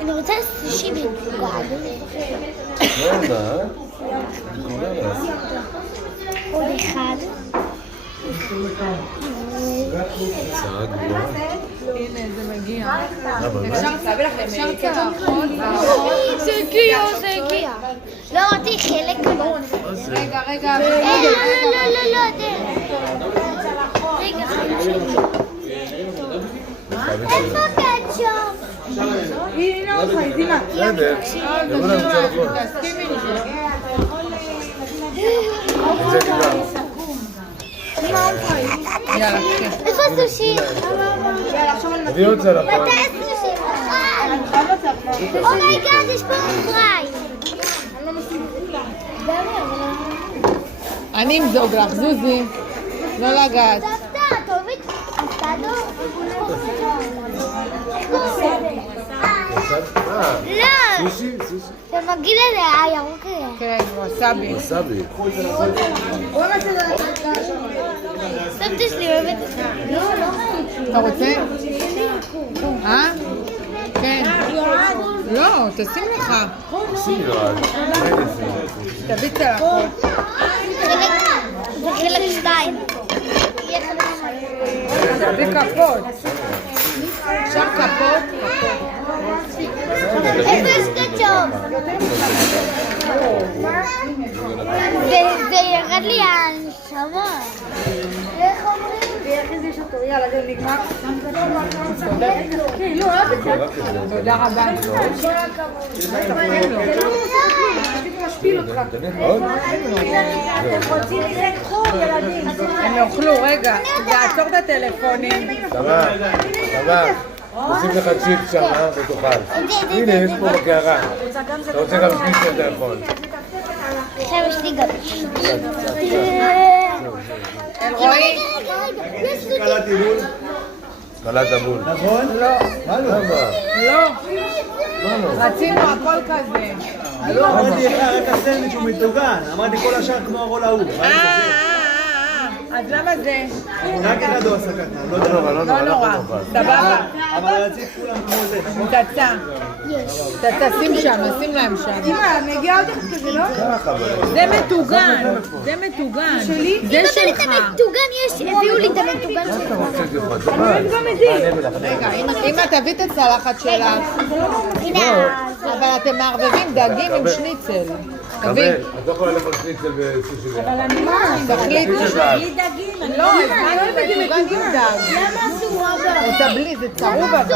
אני רוצה סושי בגוגל. עוד אחד. הנה, זה מגיע. אפשר צלחות. זה הגיע. לא, אמרתי חלק. רגע. לא. רגע, איפה קטשופ? הנה אותך, איזימה. בסדר. תסכימי עם זה. יאללה, כן. איפה סושי? תביא עוד צלחות. מתי סושי? אומייגאד, יש פה פריי. אני אמזוג לך, זוזי. לא לגעת. סבתא, תאהבי את אבקדו? לא, סושי? זה מגעיל אליה, ירוק אליה. כן, ווסאבי. ווסאבי. סבתא שלי אוהבת את זה. אתה רוצה? כן. לא, תשים לך. שים ירד. תביא צלחות. זה חלק 2. תביא כפות. אפשר כפות? איפה יש קטשופ? זה ירד לי הנשמה. איך אומרים? יאללה, זה נגמר. תודה רבה. אתם רוצים לקחו ילדים. הם יאכלו, רגע. תעצור את הטלפונים. תמר, עושים לך צ'יפ שם, ותאכל. הנה, יש פה בקערה. אתה רוצה גם שניצל, אתה יכול. עכשיו יש לי גם. אלרועי. יש לי קלת הבול. נכון? לא. מה לא? לא. רצינו הכל כזה. לא, אמרתי לך, רק הסנדוויץ' הוא מטוגן. אמרתי כל השאר כמו הרול ההוא. אז למה זה? רק אחד הוא עשה ככה. לא נורא, לא נורא. סבבה. אבל רציתי כולם כמו זה, נכון? פצצה. שים שם, שים להם שם. אמא, מגיע עוד אחד כזה, לא? זה מטוגן. זה מטוגן. שלי? זה את שלך. המטוגן הביאו לי את המטוגן שלך. רגע, אמא תביא את הצלחת שלך. הנה. אבל אתם מערבבים דגים עם שניצל. תביא. את לא יכולה לאכול שניצל וסושי. אבל אני מה? תחליטו. בלי דגים. לא, אני אוהבת עם דג. למה אסורה בה? אותה בלי, זה צרוב אבל.